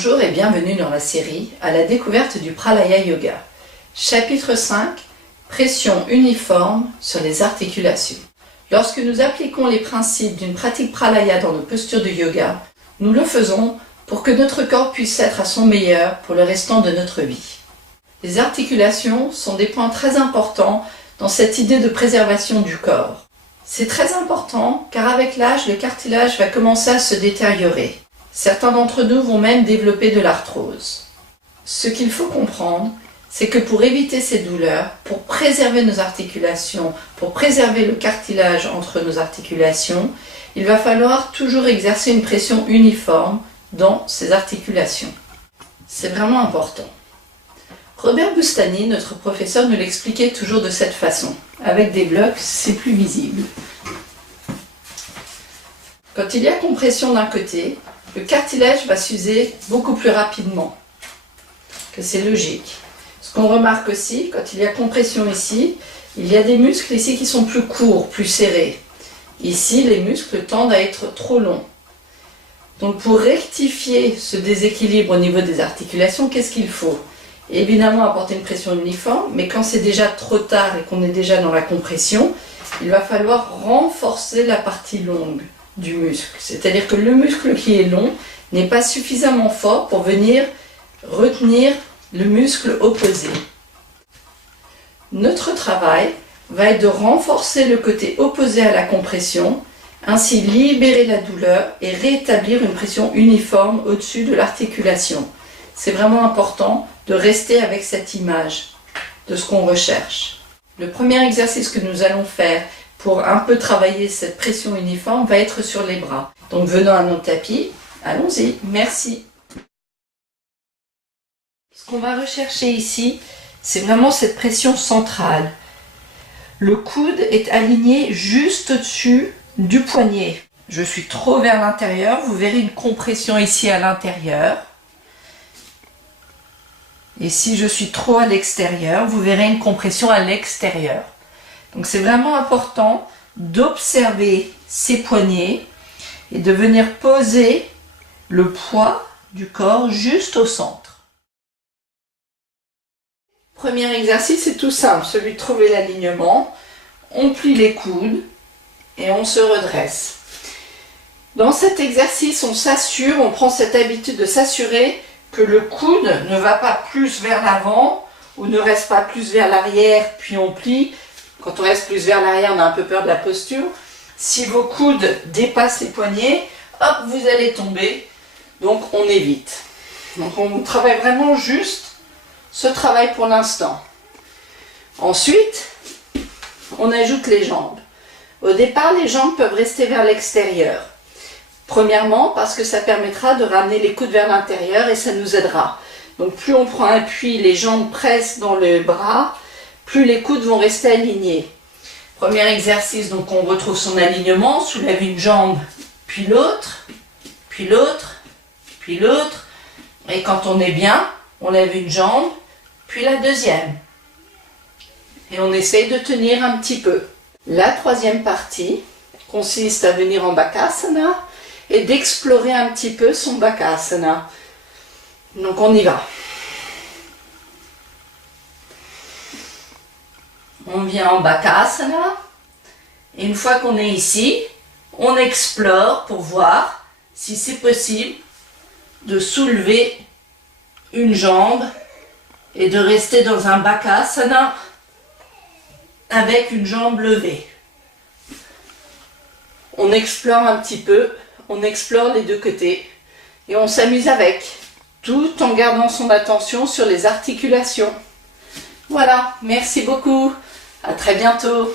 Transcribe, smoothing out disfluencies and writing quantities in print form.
Bonjour et bienvenue dans la série à la découverte du Pralaya Yoga. Chapitre 5, pression uniforme sur les articulations. Lorsque nous appliquons les principes d'une pratique Pralaya dans nos postures de yoga, nous le faisons pour que notre corps puisse être à son meilleur pour le restant de notre vie. Les articulations sont des points très importants dans cette idée de préservation du corps. C'est très important car avec l'âge, le cartilage va commencer à se détériorer. Certains d'entre nous vont même développer de l'arthrose. Ce qu'il faut comprendre, c'est que pour éviter ces douleurs, pour préserver nos articulations, pour préserver le cartilage entre nos articulations, il va falloir toujours exercer une pression uniforme dans ces articulations. C'est vraiment important. Robert Boustany, notre professeur, nous l'expliquait toujours de cette façon. Avec des blocs, c'est plus visible. Quand il y a compression d'un côté, le cartilage va s'user beaucoup plus rapidement, que c'est logique. Ce qu'on remarque aussi, quand il y a compression ici, il y a des muscles ici qui sont plus courts, plus serrés. Ici, les muscles tendent à être trop longs. Donc pour rectifier ce déséquilibre au niveau des articulations, qu'est-ce qu'il faut? Évidemment apporter une pression uniforme, mais quand c'est déjà trop tard et qu'on est déjà dans la compression, il va falloir renforcer la partie longue du muscle. C'est-à-dire que le muscle qui est long n'est pas suffisamment fort pour venir retenir le muscle opposé. Notre travail va être de renforcer le côté opposé à la compression, ainsi libérer la douleur et rétablir une pression uniforme au-dessus de l'articulation. C'est vraiment important de rester avec cette image de ce qu'on recherche. Le premier exercice que nous allons faire pour un peu travailler cette pression uniforme va être sur les bras. Donc venons à notre tapis, allons-y, merci. Ce qu'on va rechercher ici, c'est vraiment cette pression centrale. Le coude est aligné juste au-dessus du poignet. Je suis trop vers l'intérieur, vous verrez une compression ici à l'intérieur. Et si je suis trop à l'extérieur, vous verrez une compression à l'extérieur. Donc c'est vraiment important d'observer ces poignets et de venir poser le poids du corps juste au centre. Premier exercice, c'est tout simple, celui de trouver l'alignement. On plie les coudes et on se redresse. Dans cet exercice, on s'assure, on prend cette habitude de s'assurer que le coude ne va pas plus vers l'avant ou ne reste pas plus vers l'arrière, puis on plie. Quand on reste plus vers l'arrière, on a un peu peur de la posture. Si vos coudes dépassent les poignets, hop, vous allez tomber. Donc on évite. Donc on travaille vraiment juste ce travail pour l'instant. Ensuite, on ajoute les jambes. Au départ, les jambes peuvent rester vers l'extérieur. Premièrement, parce que ça permettra de ramener les coudes vers l'intérieur et ça nous aidera. Donc plus on prend appui, les jambes pressent dans le bras, plus les coudes vont rester alignés. Premier exercice, donc on retrouve son alignement, soulève une jambe, puis l'autre, puis l'autre, puis l'autre. Et quand on est bien, on lève une jambe, puis la deuxième. Et on essaye de tenir un petit peu. La troisième partie consiste à venir en Bakasana et d'explorer un petit peu son Bakasana. Donc on y va. On vient en Bakasana et une fois qu'on est ici, on explore pour voir si c'est possible de soulever une jambe et de rester dans un Bakasana avec une jambe levée. On explore un petit peu, on explore les deux côtés et on s'amuse avec, tout en gardant son attention sur les articulations. Voilà, merci beaucoup. À très bientôt.